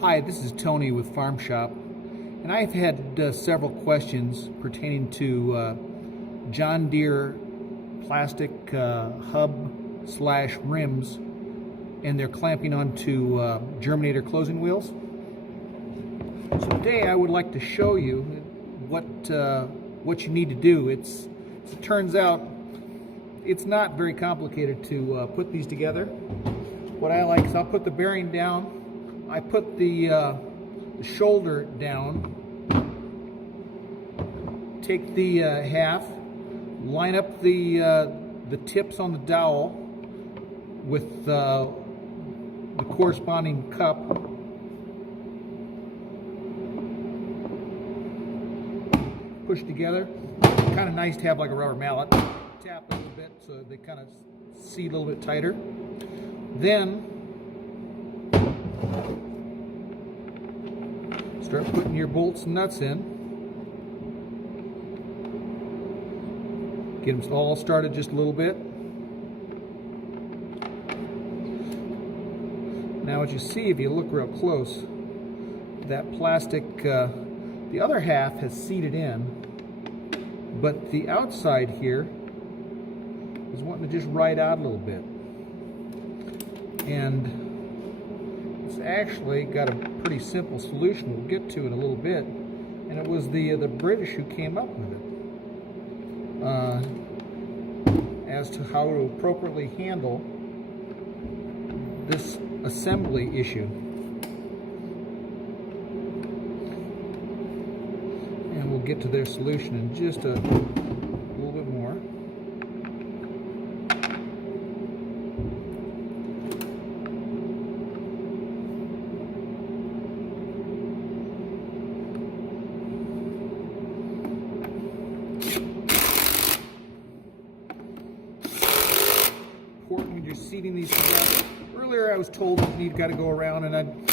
Hi, this is Tony with Farm Shop, and I've had several questions pertaining to John Deere plastic hub/rims and their clamping onto Germinator closing wheels. So today I would like to show you what you need to do. It turns out it's not very complicated to put these together. What I like is I'll put the bearing down. I put the shoulder down, take the half, line up the tips on the dowel with the corresponding cup, push together. Kind of nice to have like a rubber mallet. Tap a little bit so they kind of seat a little bit tighter. Then start putting your bolts and nuts in. Get them all started just a little bit. Now what you see, if you look real close, that plastic, the other half has seated in, but the outside here is wanting to just ride out a little bit. And it's actually got a pretty simple solution we'll get to in a little bit, and it was the British who came up with it as to how to appropriately handle this assembly issue. And we'll get to their solution in just a little bit more. When you're seating these together. Earlier I was told that you've got to go around, and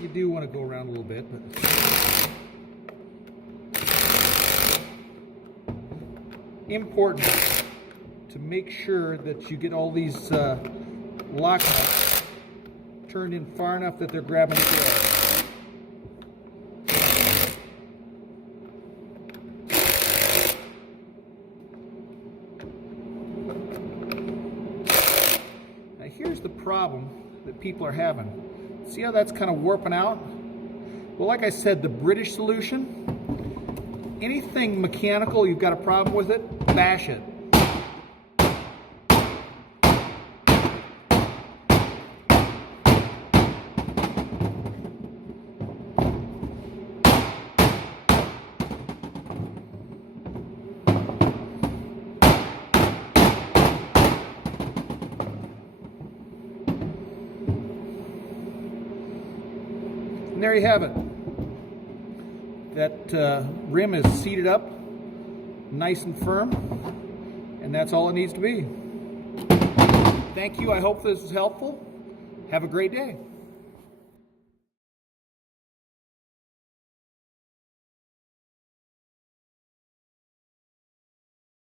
you do want to go around a little bit, but important to make sure that you get all these lock nuts turned in far enough that they're grabbing the thread. Here's the problem that people are having. See how that's kind of warping out? Well, like I said, the British solution, anything mechanical, you've got a problem with it, bash it. And there you have it. That rim is seated up nice and firm, and that's all it needs to be. Thank you. I hope this is helpful. Have a great day.